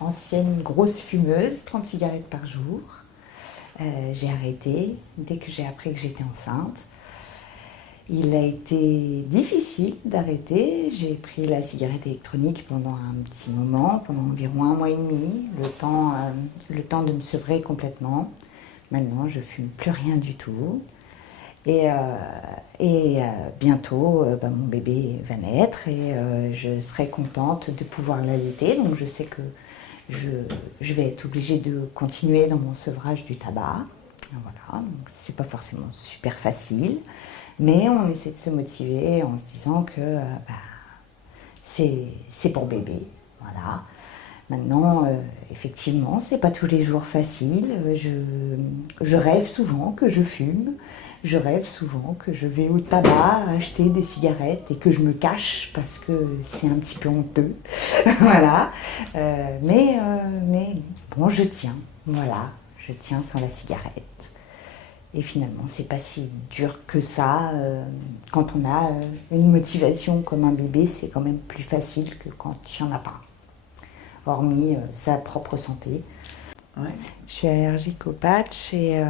ancienne grosse fumeuse, 30 cigarettes par jour. J'ai arrêté dès que j'ai appris que j'étais enceinte. Il a été difficile d'arrêter. J'ai pris la cigarette électronique pendant un petit moment, pendant environ 1 mois et demi, le temps de me sevrer complètement. Maintenant, je fume plus rien du tout. Et bientôt, mon bébé va naître et je serai contente de pouvoir l'allaiter. Donc je sais que je vais être obligée de continuer dans mon sevrage du tabac. Voilà, donc c'est pas forcément super facile, mais on essaie de se motiver en se disant que c'est pour bébé. Voilà. Maintenant, effectivement, c'est pas tous les jours facile. Je rêve souvent que je fume. Je rêve souvent que je vais au tabac acheter des cigarettes et que je me cache parce que c'est un petit peu honteux. Voilà. Mais bon, je tiens. Voilà. Je tiens sans la cigarette. Et finalement, c'est pas si dur que ça. Quand on a une motivation comme un bébé, c'est quand même plus facile que quand il n'y en a pas. Hormis sa propre santé. Ouais. Je suis allergique aux patchs et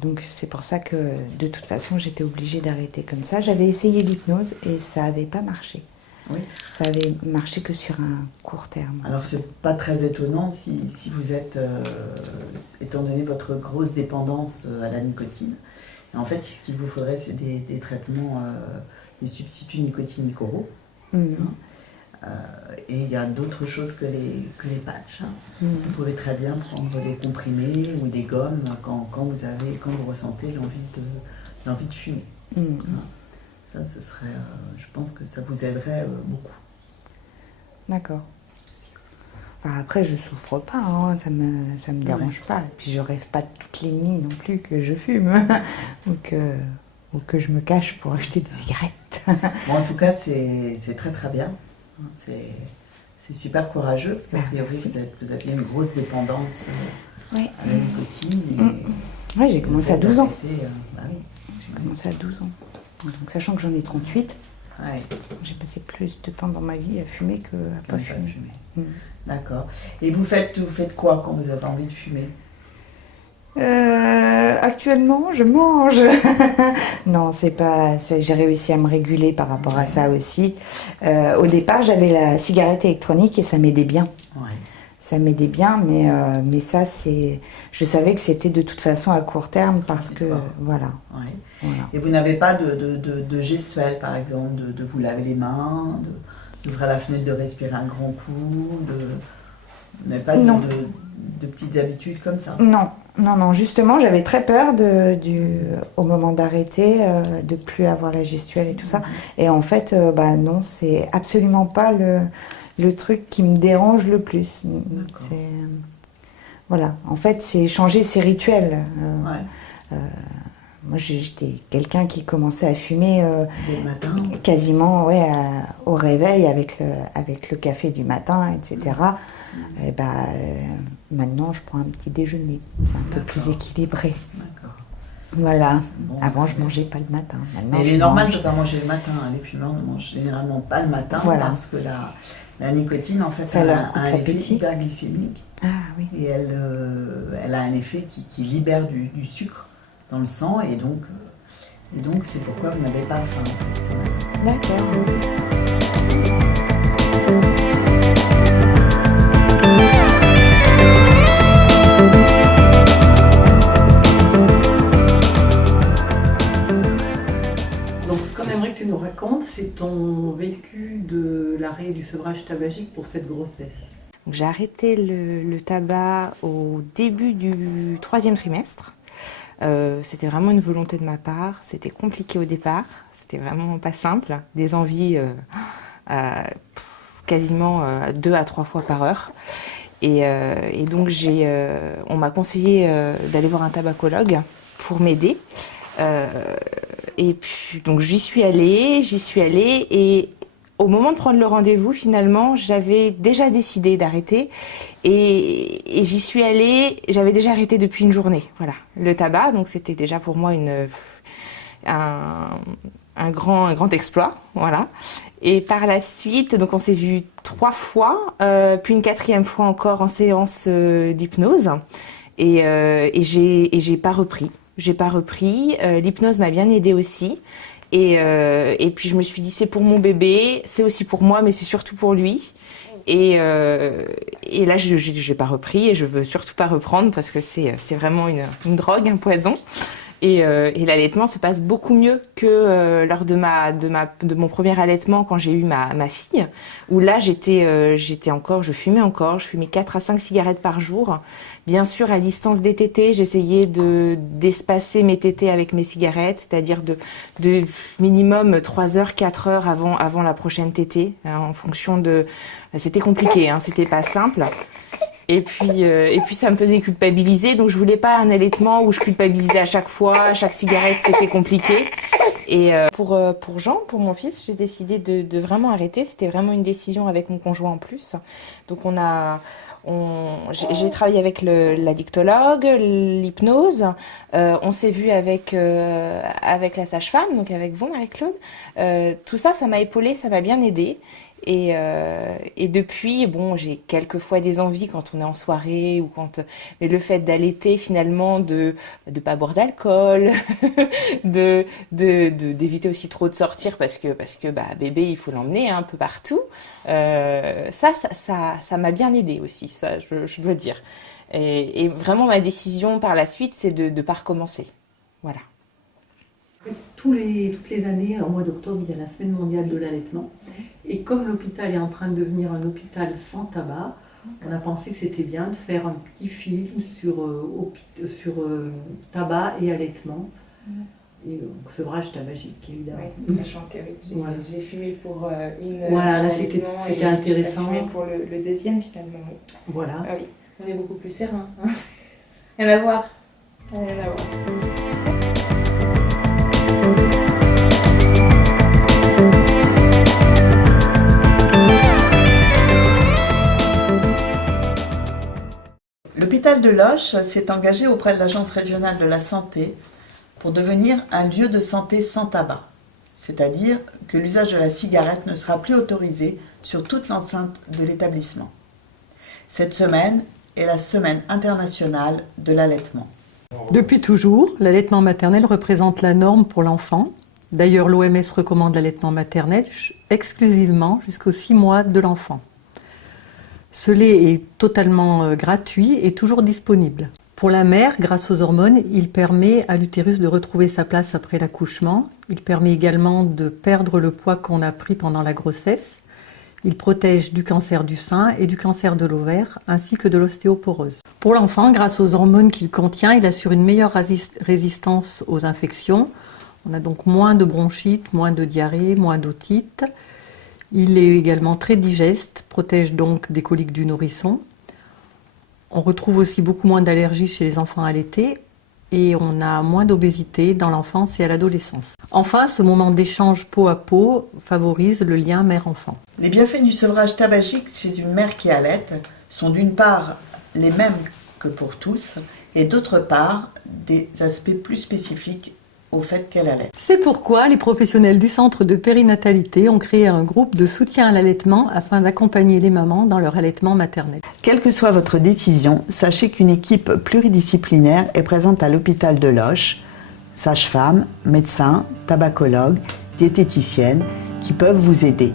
donc c'est pour ça que de toute façon j'étais obligée d'arrêter comme ça. J'avais essayé l'hypnose et ça n'avait pas marché. Oui. Ça avait marché que sur un court terme. Alors c'est pas très étonnant si vous êtes, étant donné votre grosse dépendance à la nicotine. Et en fait, ce qu'il vous faudrait, c'est des traitements, des substituts nicotiniques-oraux. Et il y a d'autres choses que les patchs. Vous pouvez très bien prendre des comprimés ou des gommes quand vous ressentez l'envie de fumer. Ça, ce serait, je pense que ça vous aiderait beaucoup. D'accord. Enfin, après, je souffre pas, hein, ça me dérange pas. Et puis je rêve pas toutes les nuits non plus que je fume ou que je me cache pour acheter des cigarettes. Bon, en tout cas, c'est très très bien. C'est super courageux parce qu'a priori vous aviez une grosse dépendance à la nicotine. Oui, j'ai commencé à 12 ans. Oui. J'ai commencé à 12 ans. Donc, sachant que j'en ai 38, j'ai passé plus de temps dans ma vie à fumer qu'à pas fumer. D'accord. Et vous faites quoi quand vous avez envie de fumer ? Actuellement, je mange. Non, c'est pas. J'ai réussi à me réguler par rapport à ça aussi. Au départ, j'avais la cigarette électronique et ça m'aidait bien. Ouais. Ça m'aidait bien, mais ça, c'est. Je savais que c'était de toute façon à court terme parce que voilà. Ouais. Voilà. Et vous n'avez pas de gestuelle, par exemple, de vous laver les mains, d'ouvrir la fenêtre, de respirer un grand coup, vous n'avez pas de petites habitudes comme ça ? Non, justement, j'avais très peur au moment d'arrêter, de plus avoir la gestuelle et tout ça. Et en fait, non, c'est absolument pas le truc qui me dérange le plus. Voilà, en fait, c'est changer ses rituels. Moi, j'étais quelqu'un qui commençait à fumer quasiment au réveil avec le café du matin, etc. Et maintenant, je prends un petit déjeuner. C'est un peu plus équilibré. D'accord. Voilà. Bon, avant, je ne mangeais pas le matin. Maintenant, il est normal de ne pas manger le matin. Les fumeurs ne mangent généralement pas le matin parce que la nicotine, en fait, elle a un effet hyperglycémique. Ah, oui. Et elle a un effet qui libère du sucre dans le sang. Et donc c'est pourquoi vous n'avez pas faim. D'accord. Tu nous racontes, c'est ton vécu de l'arrêt du sevrage tabagique pour cette grossesse. J'ai arrêté le tabac au début du 3e trimestre. C'était vraiment une volonté de ma part. C'était compliqué au départ. C'était vraiment pas simple. Des envies quasiment 2 à 3 fois par heure. Et donc on m'a conseillé d'aller voir un tabacologue pour m'aider. Et puis donc j'y suis allée et au moment de prendre le rendez-vous, finalement, j'avais déjà décidé d'arrêter et j'y suis allée, j'avais déjà arrêté depuis une journée, voilà, le tabac, donc c'était déjà pour moi un un grand exploit, voilà. Et par la suite, donc on s'est vu 3 fois, puis une 4e fois encore en séance d'hypnose. Et j'ai pas repris. L'hypnose m'a bien aidée aussi. Et puis je me suis dit, c'est pour mon bébé, c'est aussi pour moi, mais c'est surtout pour lui. Et là, je n'ai pas repris et je veux surtout pas reprendre parce que c'est vraiment une drogue, un poison. Et l'allaitement se passe beaucoup mieux que lors de mon premier allaitement quand j'ai eu ma fille, où là je fumais 4 à 5 cigarettes par jour. Bien sûr, à distance des tétées, j'essayais d'espacer mes tétées avec mes cigarettes, c'est-à-dire de minimum 3 heures, 4 heures avant la prochaine tétée, hein, en fonction de... C'était compliqué, hein, c'était pas simple. Et puis ça me faisait culpabiliser, donc je voulais pas un allaitement où je culpabilisais à chaque fois, chaque cigarette c'était compliqué. Et pour Jean, pour mon fils, j'ai décidé de vraiment arrêter. C'était vraiment une décision avec mon conjoint en plus. Donc j'ai travaillé avec la dictologue, l'hypnose. On s'est vu avec la sage-femme, donc avec vous, Marie-Claude. Tout ça m'a épaulée, ça m'a bien aidée. Et depuis, bon, j'ai quelquefois des envies quand on est en soirée mais le fait d'allaiter finalement, de pas boire d'alcool, d'éviter aussi trop de sortir parce que bébé il faut l'emmener un peu partout. Ça m'a bien aidée aussi, ça je dois dire. Et vraiment ma décision par la suite, c'est de pas recommencer. Voilà. Toutes les années, au mois d'octobre, il y a la semaine mondiale de l'allaitement. Et comme l'hôpital est en train de devenir un hôpital sans tabac, on a pensé que c'était bien de faire un petit film sur tabac et allaitement. Et donc, sevrage tabagique, évidemment. Oui, sachant que voilà. j'ai fumé pour une... Voilà, là c'était intéressant. J'ai fumé pour le deuxième finalement, oui. Voilà. Ah oui, on est beaucoup plus serein. Hein. Rien à voir. Rien à voir. L'hôpital de Loches s'est engagé auprès de l'Agence régionale de la santé pour devenir un lieu de santé sans tabac, c'est-à-dire que l'usage de la cigarette ne sera plus autorisé sur toute l'enceinte de l'établissement. Cette semaine est la semaine internationale de l'allaitement. Depuis toujours, l'allaitement maternel représente la norme pour l'enfant. D'ailleurs, l'OMS recommande l'allaitement maternel exclusivement jusqu'aux 6 mois de l'enfant. Ce lait est totalement gratuit et toujours disponible. Pour la mère, grâce aux hormones, il permet à l'utérus de retrouver sa place après l'accouchement. Il permet également de perdre le poids qu'on a pris pendant la grossesse. Il protège du cancer du sein et du cancer de l'ovaire, ainsi que de l'ostéoporose. Pour l'enfant, grâce aux hormones qu'il contient, il assure une meilleure résistance aux infections. On a donc moins de bronchite, moins de diarrhée, moins d'otite. Il est également très digeste, protège donc des coliques du nourrisson. On retrouve aussi beaucoup moins d'allergies chez les enfants allaités et on a moins d'obésité dans l'enfance et à l'adolescence. Enfin, ce moment d'échange peau à peau favorise le lien mère-enfant. Les bienfaits du sevrage tabagique chez une mère qui allaite sont d'une part les mêmes que pour tous et d'autre part des aspects plus spécifiques au fait qu'elle allait. C'est pourquoi les professionnels du centre de périnatalité ont créé un groupe de soutien à l'allaitement afin d'accompagner les mamans dans leur allaitement maternel. Quelle que soit votre décision, sachez qu'une équipe pluridisciplinaire est présente à l'hôpital de Loches, sages-femmes, médecins, tabacologues, diététiciennes, qui peuvent vous aider.